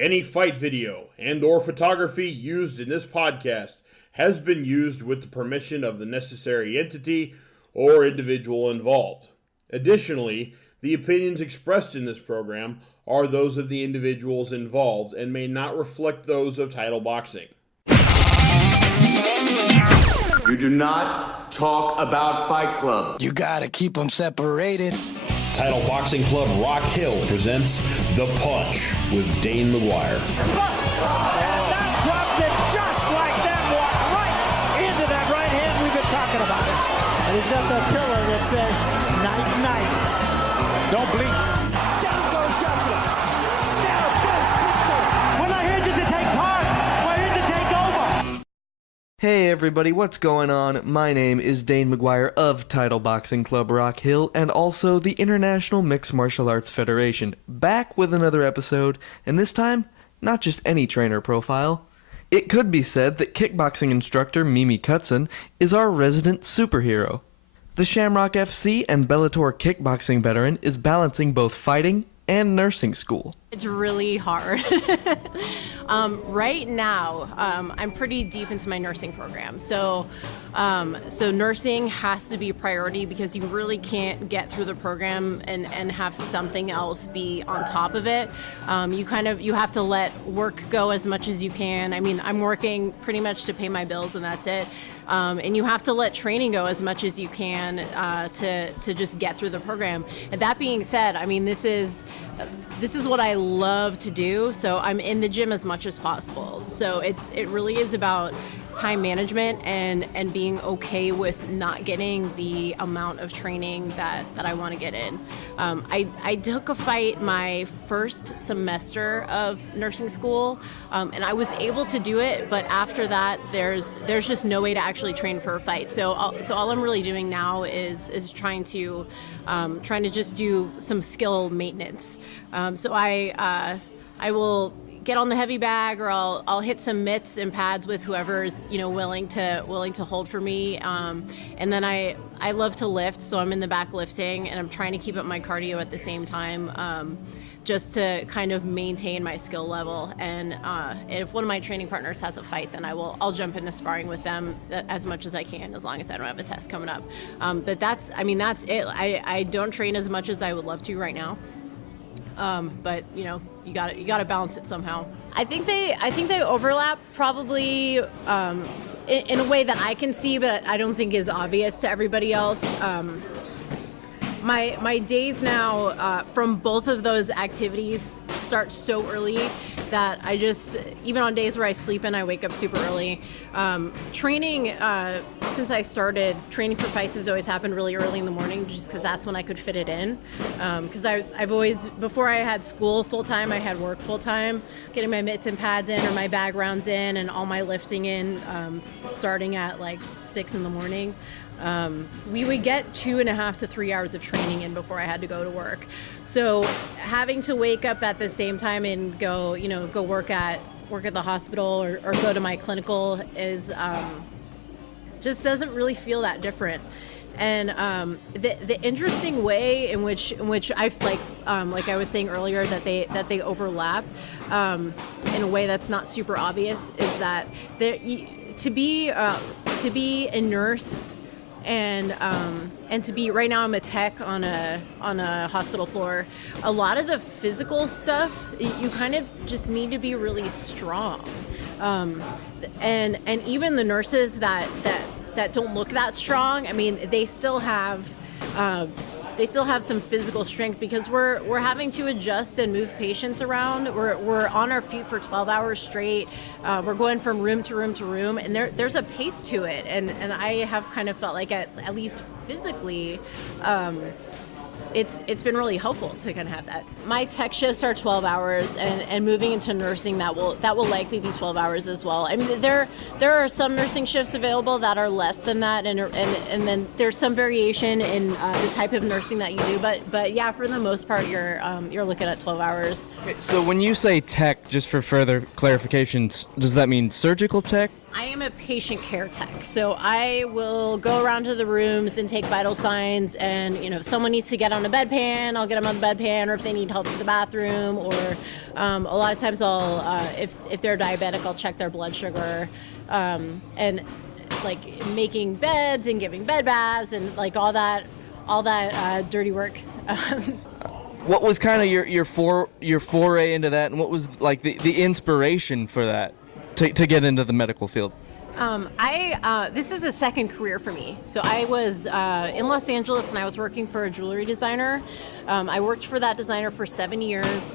Any fight video and or photography used in this podcast has been used with the permission of the necessary entity or individual involved. Additionally, the opinions expressed in this program are those of the individuals involved and may not reflect those of Title Boxing. You do not talk about Fight Club. You gotta keep them separated. Title Boxing Club Rock Hill presents The Punch with Dane McGuire. And that dropped it just like that, walked right into that right hand. We've been talking about it. And he's got the pillow that says, night, night. Don't blink. Down goes Joshua. Now goes Victor. We're not here just to take part. We're here to take over. Hey everybody, what's going on? My name is Dane McGuire of Title Boxing Club Rock Hill and also the International Mixed Martial Arts Federation, back with another episode, and this time, not just any trainer profile. It could be said that kickboxing instructor Mimi Kutzin is our resident superhero. The Shamrock FC and Bellator kickboxing veteran is balancing both fighting and nursing school. It's really hard. Right now, I'm pretty deep into my nursing program. So nursing has to be a priority because you really can't get through the program and have something else be on top of it. You have to let work go as much as you can. I mean, I'm working pretty much to pay my bills and that's it. And you have to let training go as much as you can to just get through the program. And that being said, I mean, this is what I love to do. So I'm in the gym as much as possible. So it really is about time management and being okay with not getting the amount of training that I want to get in. I took a fight my first semester of nursing school, and I was able to do it, but after that, there's just no way to actually train for a fight. So all I'm really doing now is trying to just do some skill maintenance. So I will get on the heavy bag, or I'll hit some mitts and pads with whoever's willing to hold for me. And then I love to lift, so I'm in the back lifting, and I'm trying to keep up my cardio at the same time, just to kind of maintain my skill level. And if one of my training partners has a fight, then I'll jump into sparring with them as much as I can, as long as I don't have a test coming up. But that's it. I don't train as much as I would love to right now. But you gotta balance it somehow. I think they overlap probably in a way that I can see, but I don't think is obvious to everybody else. My days now from both of those activities start so early that I just, even on days where I sleep in, I wake up super early. Training, since I started, training for fights has always happened really early in the morning, just because that's when I could fit it in. Because I've always, before I had school full-time, I had work full-time, getting my mitts and pads in or my bag rounds in and all my lifting in, starting at like 6 in the morning. We would get 2.5 to 3 hours of training in before I had to go to work. So having to wake up at the same time and go work at the hospital or go to my clinical is just doesn't really feel that different. And the interesting way in which I like I was saying earlier that they overlap in a way that's not super obvious is that to be a nurse and to be, right now I'm a tech on a hospital floor. A lot of the physical stuff, you kind of just need to be really strong. And even the nurses that don't look that strong, I mean, they still have some physical strength because we're having to adjust and move patients around. We're on our feet for 12 hours straight. We're going from room to room to room, and there's a pace to it. And I have kind of felt like at least physically, it's been really helpful to kind of have that. My tech shifts are 12 hours, and moving into nursing, that will likely be 12 hours as well. I mean, there are some nursing shifts available that are less than that, and then there's some variation in the type of nursing that you do. But yeah, for the most part, you're looking at 12 hours. Okay, so when you say tech, just for further clarification, does that mean surgical tech, I am a patient care tech, so I will go around to the rooms and take vital signs, and if someone needs to get on a bedpan, I'll get them on the bedpan, or if they need help to the bathroom, or a lot of times I'll, if they're diabetic, I'll check their blood sugar, and like making beds and giving bed baths and like all that dirty work. What was kind of your foray into that, and what was like the inspiration for that? To get into the medical field? This is a second career for me. So I was in Los Angeles and I was working for a jewelry designer. I worked for that designer for 7 years.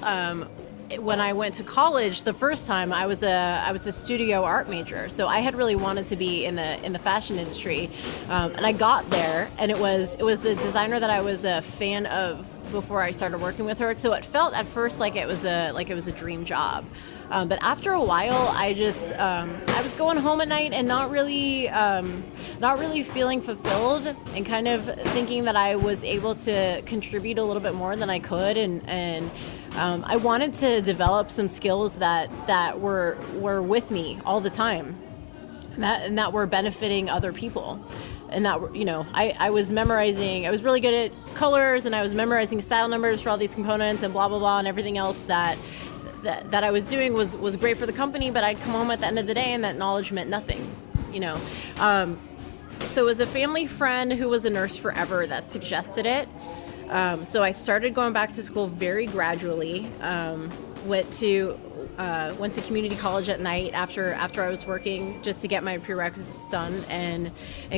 When I went to college the first time, I was a studio art major. So I had really wanted to be in the fashion industry, and I got there, and it was the designer that I was a fan of before I started working with her. So it felt at first like it was a dream job. But after a while, I was going home at night and not really feeling fulfilled, and kind of thinking that I was able to contribute a little bit more than I could, and I wanted to develop some skills that were with me all the time, and that were benefiting other people. And that, I was memorizing, I was really good at colors, and I was memorizing style numbers for all these components and blah, blah, blah, and everything else that I was doing was great for the company, but I'd come home at the end of the day and that knowledge meant nothing, So it was a family friend who was a nurse forever that suggested it. So I started going back to school very gradually, went to community college at night after I was working, just to get my prerequisites done, and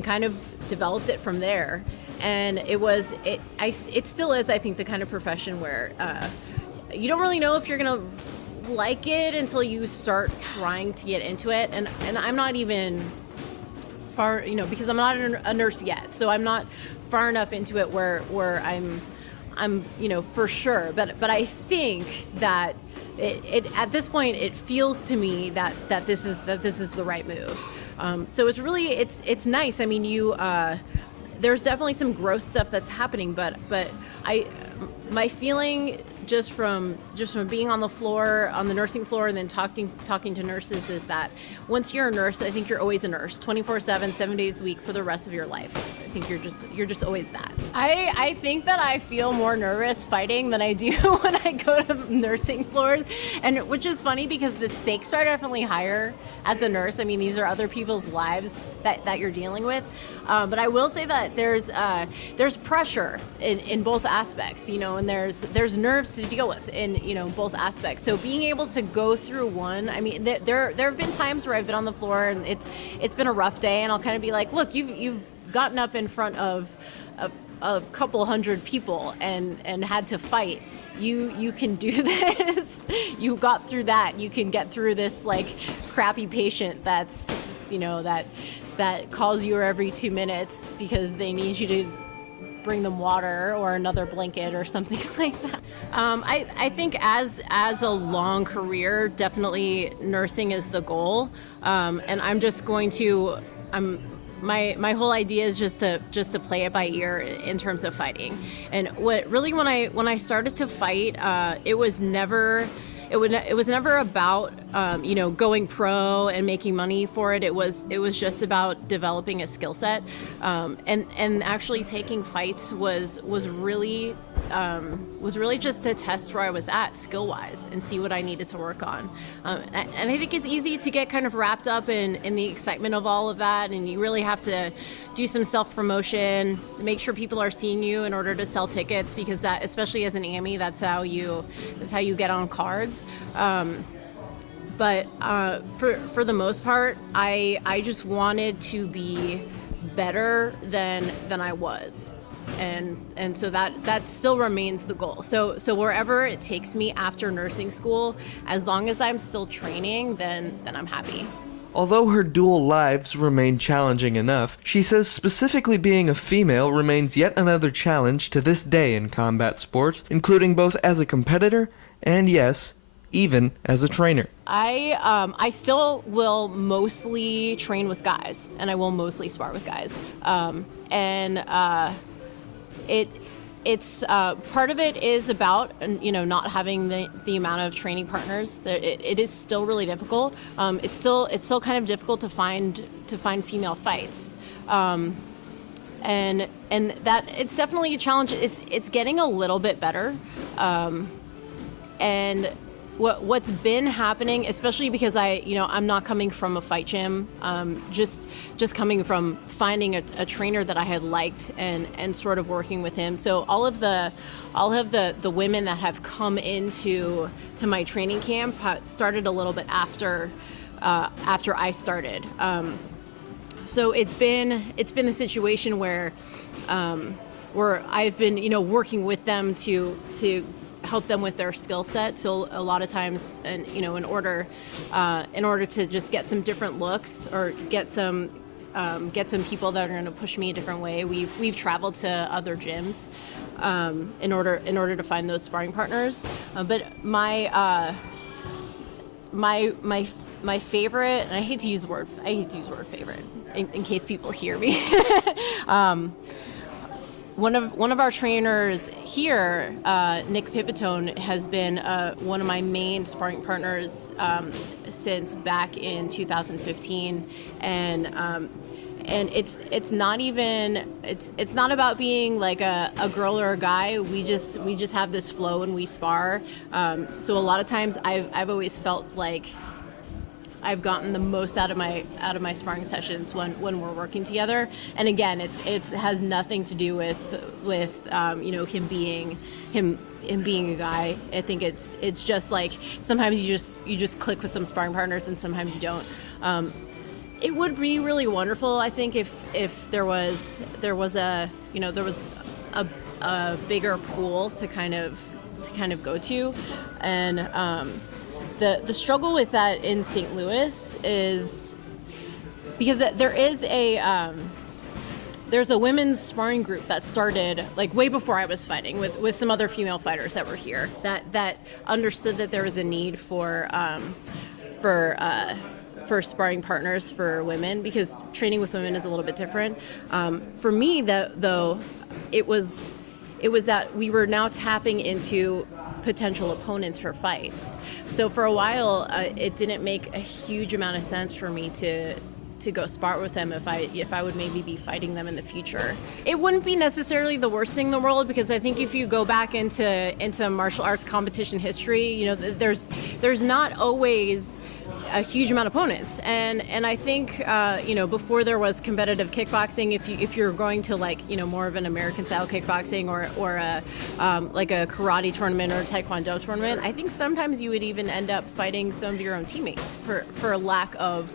kind of developed it from there. And it still is, I think, the kind of profession where you don't really know if you're gonna like it until you start trying to get into it. And I'm not even far, because I'm not a nurse yet, so I'm not far enough into it where I'm for sure. But I think that it at this point it feels to me that this is the right move. So it's really it's nice. I mean, there's definitely some gross stuff that's happening, but my feeling just from being on the nursing floor, and then talking to nurses, is that once you're a nurse, I think you're always a nurse, 24/7, 7 days a week for the rest of your life. I think you're just always that. I think that I feel more nervous fighting than I do when I go to nursing floors, and which is funny because the stakes are definitely higher as a nurse. I mean, these are other people's lives that you're dealing with. But I will say that there's pressure in both aspects, and there's nerves to deal with in both aspects. So being able to go through one, I mean, there have been times where I've been on the floor and it's been a rough day, and I'll kind of be like, look, you've gotten up in front of a couple hundred people and had to fight. You can do this. You got through that. You can get through this like crappy patient that's that calls you every 2 minutes because they need you to bring them water or another blanket or something like that. I think as a long career, definitely nursing is the goal, and I'm just going to my whole idea is just to play it by ear in terms of fighting. And what really when I started to fight, it was never about going pro and making money for it. It was just about developing a skill set, and actually taking fights was really just to test where I was at skill wise and see what I needed to work on. And I think it's easy to get kind of wrapped up in the excitement of all of that, and you really have to do some self promotion, make sure people are seeing you in order to sell tickets, because that, especially as an AMI, that's how you get on cards. But for the most part, I just wanted to be better than I was. And so that still remains the goal. So wherever it takes me after nursing school, as long as I'm still training, then I'm happy. Although her dual lives remain challenging enough, she says specifically being a female remains yet another challenge to this day in combat sports, including both as a competitor and, yes, even as a trainer. I still will mostly train with guys, and I will mostly spar with guys. it's part of it is about not having the amount of training partners. It is still really difficult. It's still kind of difficult to find female fights. And that it's definitely a challenge. It's getting a little bit better, and what's been happening, especially because I'm not coming from a fight gym, just coming from finding a trainer that I had liked and sort of working with him. So all of the women that have come into my training camp started a little bit after I started. So it's been the situation where I've been working with them to help them with their skill set. So a lot of times, and in order to just get some different looks or get some people that are going to push me a different way, we've traveled to other gyms in order to find those sparring partners. But my favorite, and I hate to use the word favorite in case people hear me. One of our trainers here, Nick Pipitone, has been one of my main sparring partners since back in 2015, and it's not about being like a girl or a guy. We just have this flow and we spar. So a lot of times I've always felt like I've gotten the most out of my sparring sessions when we're working together. And again, it has nothing to do with him being a guy. I think it's just like sometimes you just click with some sparring partners and sometimes you don't. It would be really wonderful, I think, if there was a bigger pool to kind of go to, and the struggle with that in St. Louis is because there's a women's sparring group that started like way before I was fighting with some other female fighters that were here that understood that there was a need for sparring partners for women, because training with women is a little bit different. For me, though, it was that we were now tapping into potential opponents for fights. So for a while, it didn't make a huge amount of sense for me to go spar with them if I would maybe be fighting them in the future. It wouldn't be necessarily the worst thing in the world, because I think if you go back into martial arts competition history, there's not always a huge amount of opponents, and I think before there was competitive kickboxing, if you're going to more of an American style kickboxing or a like a karate tournament or a taekwondo tournament, I think sometimes you would even end up fighting some of your own teammates for lack of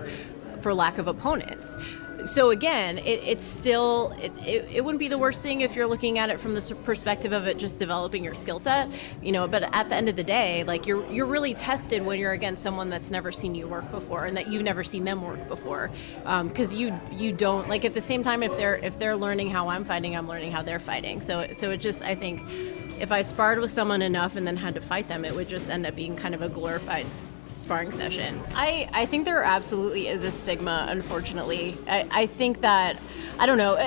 opponents. So again, it wouldn't be the worst thing if you're looking at it from the perspective of it just developing your skill set, but at the end of the day, like you're really tested when you're against someone that's never seen you work before and that you've never seen them work before, because you don't, like, at the same time, if they're learning how I'm fighting, I'm learning how they're fighting. So it just, I think if I sparred with someone enough and then had to fight them, it would just end up being kind of a glorified sparring session. I think there absolutely is a stigma, unfortunately. I think that, I don't know,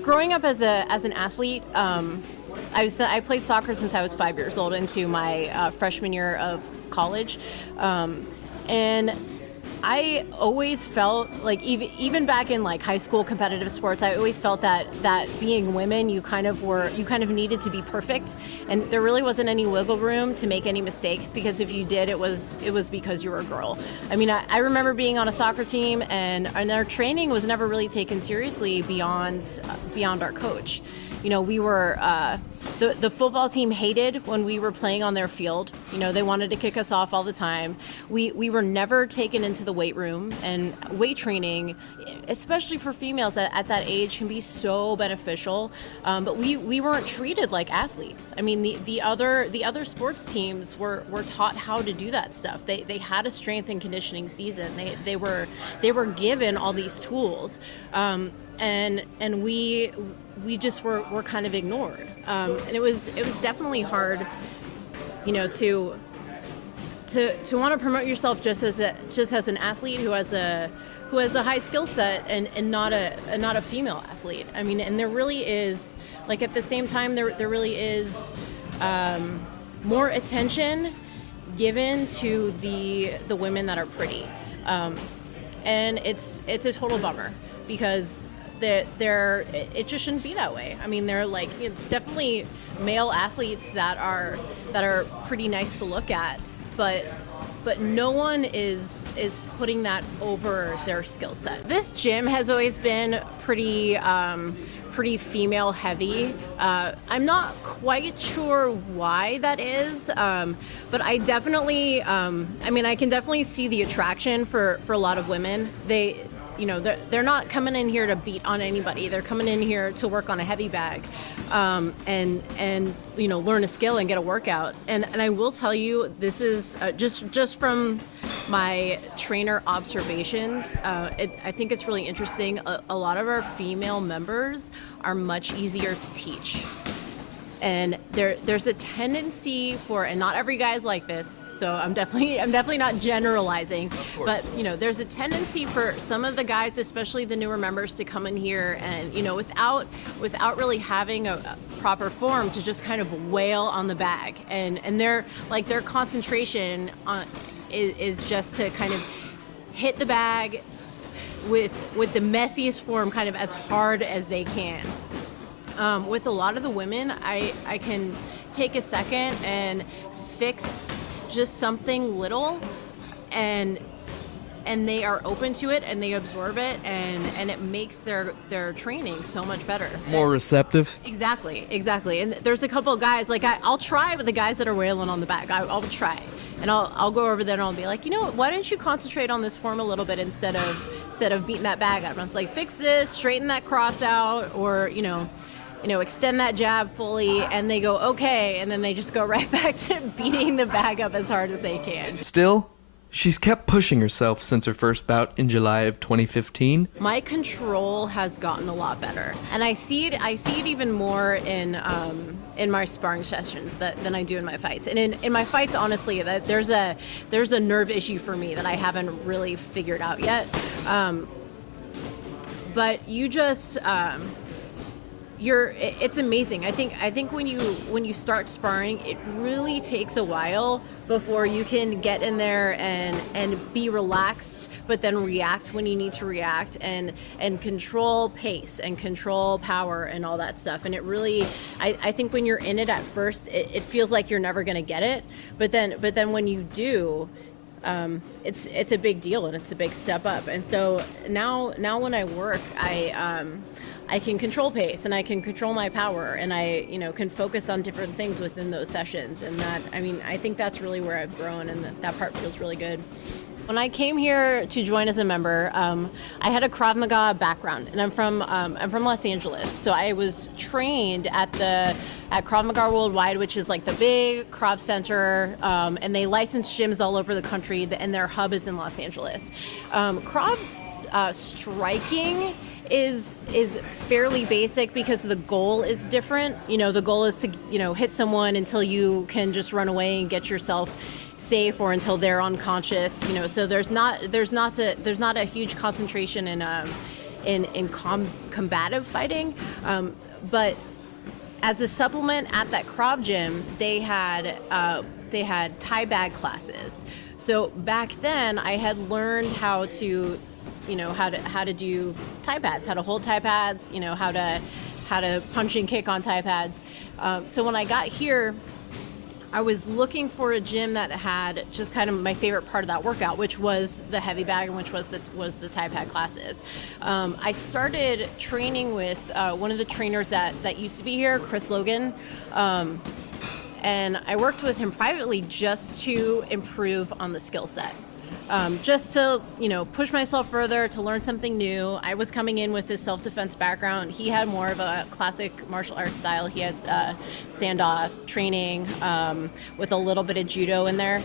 growing up as an athlete, I played soccer since I was 5 years old into my freshman year of college, and I always felt like even back in like high school competitive sports, I always felt that being women, you kind of needed to be perfect, and there really wasn't any wiggle room to make any mistakes, because if you did, it was because you were a girl. I mean, I remember being on a soccer team, and our training was never really taken seriously beyond our coach. We were the football team hated when we were playing on their field. They wanted to kick us off all the time. We were never taken into the weight room, and weight training, especially for females at that age, can be so beneficial. But we weren't treated like athletes. I mean, the other sports teams were taught how to do that stuff. They had a strength and conditioning season. They were given all these tools, and we just were kind of ignored, and it was definitely hard, to want to promote yourself just as an athlete who has a high skill set and not a female athlete. I mean, and there really is like at the same time, there really is more attention given to the women that are pretty, and it's a total bummer because it just shouldn't be that way. I mean, they're like definitely male athletes that are pretty nice to look at, but no one is putting that over their skill set. This gym has always been pretty female heavy. I'm not quite sure why that is, but I definitely, I can definitely see the attraction for a lot of women. They're not coming in here to beat on anybody. They're coming in here to work on a heavy bag, and learn a skill and get a workout. And I will tell you, this is just from my trainer observations. I think it's really interesting. A lot of our female members are much easier to teach. And there's a tendency for, and not every guy's like this, so I'm definitely not generalizing, but there's a tendency for some of the guys, especially the newer members, to come in here and without really having a proper form, to just kind of wail on the bag, and their concentration is just to kind of hit the bag with the messiest form kind of as hard as they can. With a lot of the women, I can take a second and fix just something little, and they are open to it and they absorb it, and it makes their training so much better. More receptive? Exactly. And there's a couple of guys, like I'll try with the guys that are wailing on the back. I'll try. And I'll go over there and I'll be like, why don't you concentrate on this form a little bit instead of beating that bag up? And I was like, fix this, straighten that cross out, or extend that jab fully, and they go, okay, and then they just go right back to beating the bag up as hard as they can. Still, she's kept pushing herself since her first bout in July of 2015. My control has gotten a lot better, and I see it even more in my sparring sessions than I do in my fights. And in my fights, honestly, that there's a nerve issue for me that I haven't really figured out yet. But you just it's amazing. I think when you start sparring, it really takes a while before you can get in there and be relaxed, but then react when you need to react, and control pace and control power and all that stuff. And it really, I think when you're in it at first, it feels like you're never going to get it, but then when you do, it's a big deal and it's a big step up. And so now when I work, I can control pace and I can control my power, and I can focus on different things within those sessions. And that, I think that's really where I've grown, and that part feels really good. When I came here to join as a member, I had a Krav Maga background, and I'm from Los Angeles. So I was trained at Krav Maga Worldwide, which is like the big Krav center, and they license gyms all over the country, and their hub is in Los Angeles. Krav striking is fairly basic because the goal is different. The goal is to hit someone until you can just run away and get yourself safe, or until they're unconscious. So there's not a huge concentration in combative fighting, but as a supplement at that Krav gym, they had Thai bag classes. So back then I had learned how to how to do Thai pads, how to hold Thai pads, how to punch and kick on Thai pads. So when I got here, I was looking for a gym that had just kind of my favorite part of that workout, which was the heavy bag, and which was the Thai pad classes. I started training with one of the trainers that used to be here, Chris Logan, and I worked with him privately just to improve on the skill set. Just to, push myself further, to learn something new. I was coming in with this self-defense background. He had more of a classic martial arts style. He had Sanda training with a little bit of judo in there.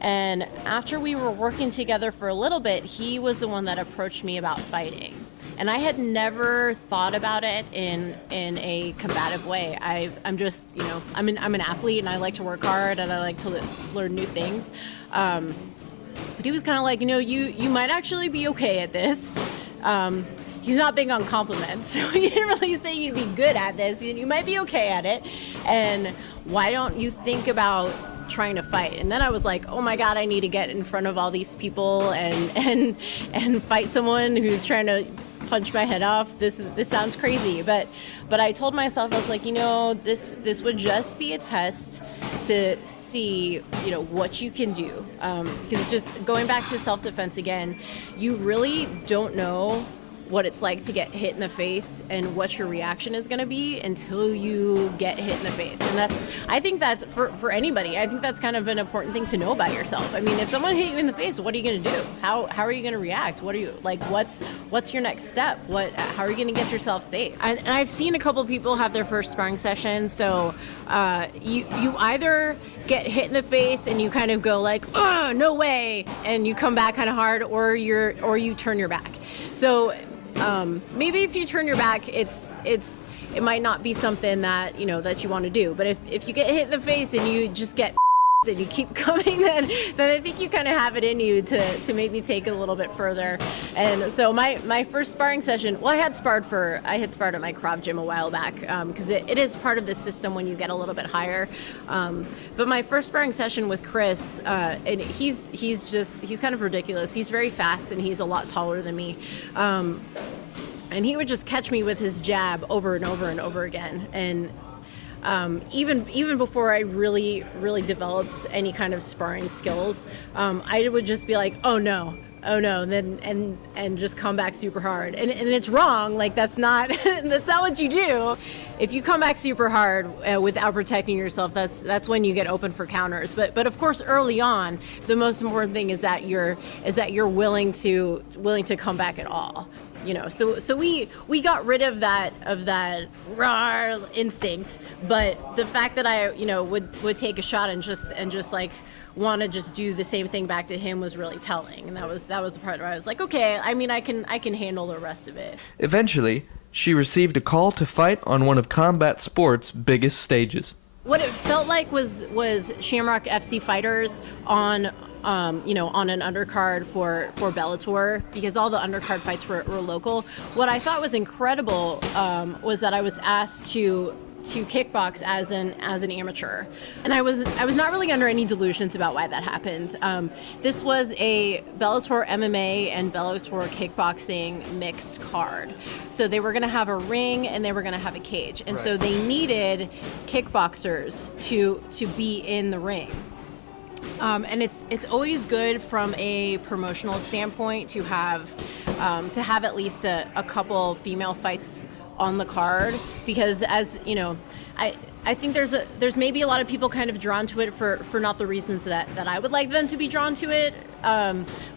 And after we were working together for a little bit, he was the one that approached me about fighting. And I had never thought about it in a combative way. I'm just, I'm an athlete, and I like to work hard, and I like to learn new things. But he was kind of like, you might actually be okay at this. he's not big on compliments, so he didn't really say you'd be good at this. You might be okay at it, and why don't you think about trying to fight? And then I was like, oh my God, I need to get in front of all these people and fight someone who's trying to punch my head off. This sounds crazy, but I told myself, I was like, this would just be a test to see, what you can do. Because just going back to self-defense again, you really don't know what it's like to get hit in the face and what your reaction is going to be until you get hit in the face. And I think that's for anybody, I think that's kind of an important thing to know about yourself. I mean, if someone hit you in the face, what are you going to do? How are you going to react? What are you like? What's your next step? How are you going to get yourself safe? And I've seen a couple people have their first sparring session. So you either get hit in the face and you kind of go like, oh, no way, and you come back kind of hard, or you turn your back. So maybe if you turn your back, it might not be something that that you want to do. But if you get hit in the face and you just get and you keep coming, then I think you kind of have it in you to maybe take it a little bit further. And so my first sparring session, well, I had sparred at my Krav gym a while back, because it is part of the system when you get a little bit higher. But my first sparring session with Chris, and he's kind of ridiculous. He's very fast and he's a lot taller than me. And he would just catch me with his jab over and over and over again. And even before I really developed any kind of sparring skills, I would just be like, oh no, and just come back super hard. And it's wrong. Like that's not what you do. If you come back super hard without protecting yourself, that's when you get open for counters. But of course, early on, the most important thing is that you're willing to come back at all. So we got rid of that raw instinct, but the fact that I would take a shot and just like want to just do the same thing back to him was really telling, and that was the part where I was like, okay, I mean I can handle the rest of it. Eventually, she received a call to fight on one of combat sports' biggest stages. What it felt like was Shamrock FC fighters on an undercard for Bellator, because all the undercard fights were local. What I thought was incredible was that I was asked to kickbox as an amateur, and I was not really under any delusions about why that happened. This was a Bellator MMA and Bellator kickboxing mixed card, so they were going to have a ring and they were going to have a cage, and so they needed kickboxers to be in the ring. And it's always good from a promotional standpoint to have at least a couple female fights on the card, because as I think there's maybe a lot of people kind of drawn to it for not the reasons that I would like them to be drawn to it,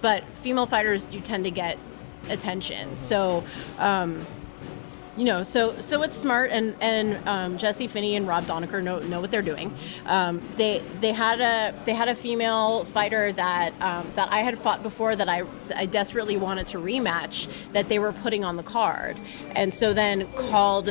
but female fighters do tend to get attention. So so it's smart, and Jesse Finney and Rob Donaker know what they're doing. They had a female fighter that I had fought before that I desperately wanted to rematch, that they were putting on the card, and so then called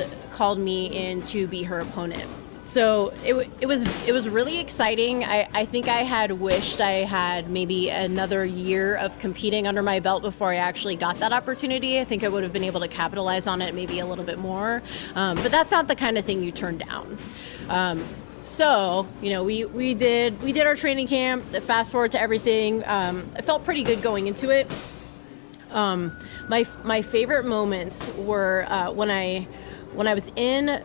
me in to be her opponent. So it was really exciting. I think I had wished I had maybe another year of competing under my belt before I actually got that opportunity. I think I would have been able to capitalize on it maybe a little bit more. But that's not the kind of thing you turn down. So we did our training camp. Fast forward to everything. I felt pretty good going into it. My favorite moments were when I was in,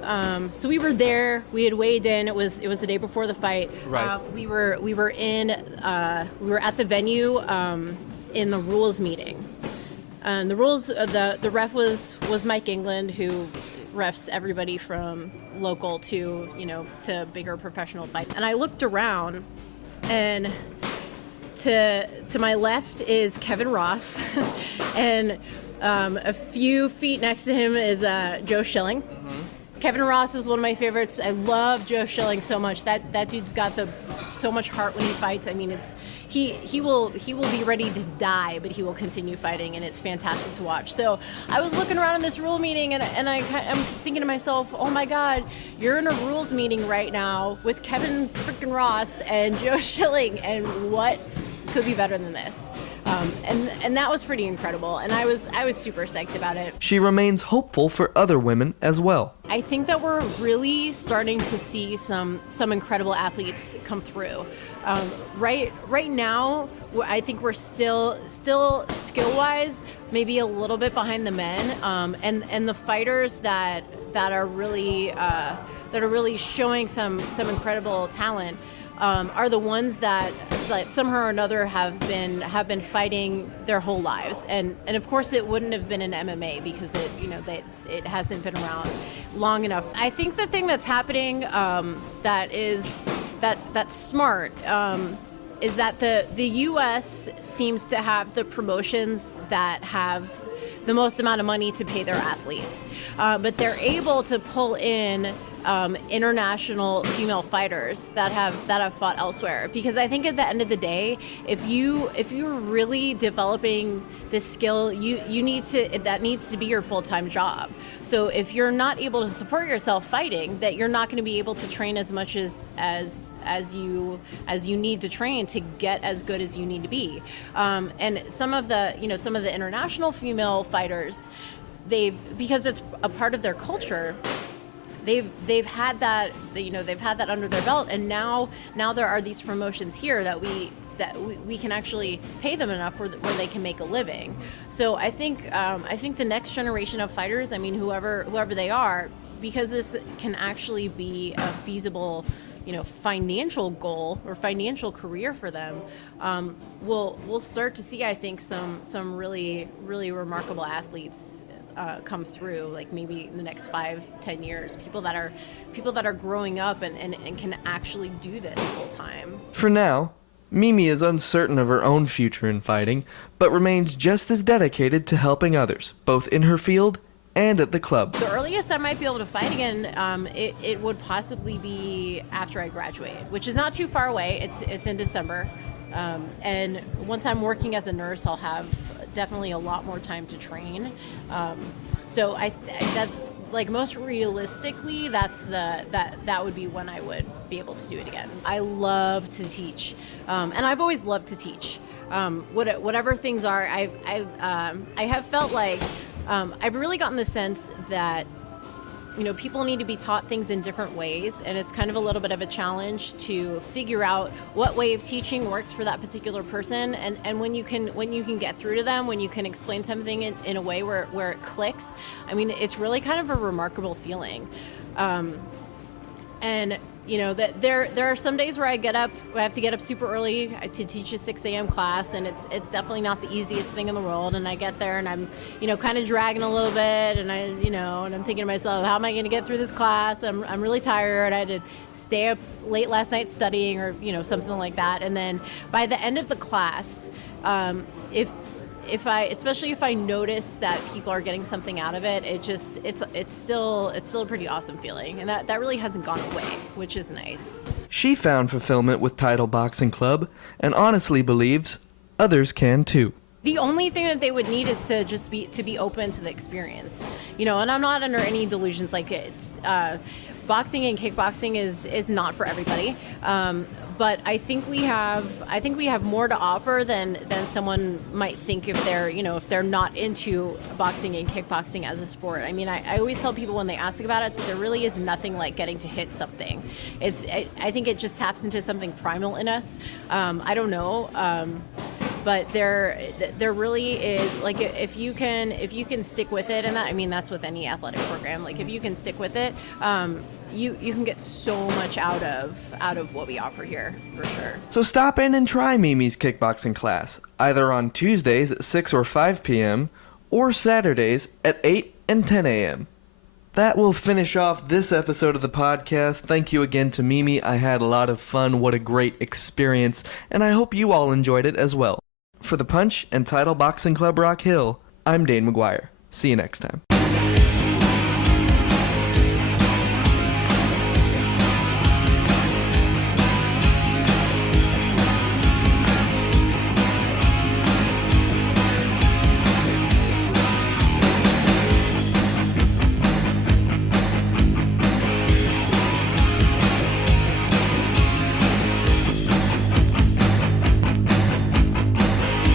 so we were there. We had weighed in. It was the day before the fight. Right. We were at the venue in the rules meeting. And the rules, the ref was Mike England, who refs everybody from local to to bigger professional fights. And I looked around, and to my left is Kevin Ross, and a few feet next to him is Joe Schilling. Mm-hmm. Kevin Ross is one of my favorites. I love Joe Schilling so much. That dude's got so much heart when he fights. I mean, he will be ready to die, but he will continue fighting, and it's fantastic to watch. So I was looking around in this rule meeting, and I'm thinking to myself, oh my God, you're in a rules meeting right now with Kevin freaking Ross and Joe Schilling, and what could be better than this. And that was pretty incredible, and I was super psyched about it. She remains hopeful for other women as well. I think that we're really starting to see some incredible athletes come through. Right now, I think we're still skill-wise maybe a little bit behind the men, and the fighters that are really showing some incredible talent are the ones that somehow or another have been fighting their whole lives, and of course it wouldn't have been in MMA because it hasn't been around long enough. I think the thing that's happening that's smart is that the U.S. seems to have the promotions that have the most amount of money to pay their athletes, but they're able to pull in international female fighters that have fought elsewhere, because I think at the end of the day, if you're really developing this skill, that needs to be your full-time job. So if you're not able to support yourself fighting, that you're not going to be able to train as much as you need to train to get as good as you need to be. And some of the international female fighters, because it's a part of their culture, they've had that under their belt, and now there are these promotions here that we can actually pay them enough where they can make a living. So I think the next generation of fighters, whoever they are, because this can actually be a feasible financial goal or financial career for them, we'll start to see, I think, some really remarkable athletes come through, like maybe in the next 5-10 years, people that are growing up and can actually do this full time. For now, Mimi is uncertain of her own future in fighting, but remains just as dedicated to helping others, both in her field and at the club. The earliest I might be able to fight again, it would possibly be after I graduate, which is not too far away. It's in December, and once I'm working as a nurse, I'll have definitely a lot more time to train. So that's like most realistically, that would be when I would be able to do it again. I love to teach, and I've always loved to teach. Whatever things are, I have felt like I've really gotten the sense that people need to be taught things in different ways, and it's kind of a little bit of a challenge to figure out what way of teaching works for that particular person, and when you can get through to them, when you can explain something in a way where it clicks, it's really kind of a remarkable feeling. And that there are some days where I have to get up super early to teach a 6 a.m. class, and it's definitely not the easiest thing in the world. And I get there and I'm, kind of dragging a little bit, and and I'm thinking to myself, how am I going to get through this class? I'm really tired. I had to stay up late last night studying, or something like that. And then by the end of the class, especially if I notice that people are getting something out of it, it's still a pretty awesome feeling, and that really hasn't gone away, which is nice. She found fulfillment with Title Boxing Club, and honestly believes others can too. The only thing that they would need is to just be open to the experience, and I'm not under any delusions. Like, it's boxing and kickboxing is not for everybody. But I think we have more to offer than someone might think if they're not into boxing and kickboxing as a sport. I always tell people when they ask about it that there really is nothing like getting to hit something. I think it just taps into something primal in us. I don't know. But there really is, like, if you can stick with it, and that's with any athletic program. Like, if you can stick with it, you can get so much out of what we offer here, for sure. So stop in and try Mimi's kickboxing class, either on Tuesdays at 6 or 5 p.m. or Saturdays at 8 and 10 a.m. That will finish off this episode of the podcast. Thank you again to Mimi. I had a lot of fun. What a great experience, and I hope you all enjoyed it as well. For the Punch and Title Boxing Club Rock Hill, I'm Dane McGuire. See you next time.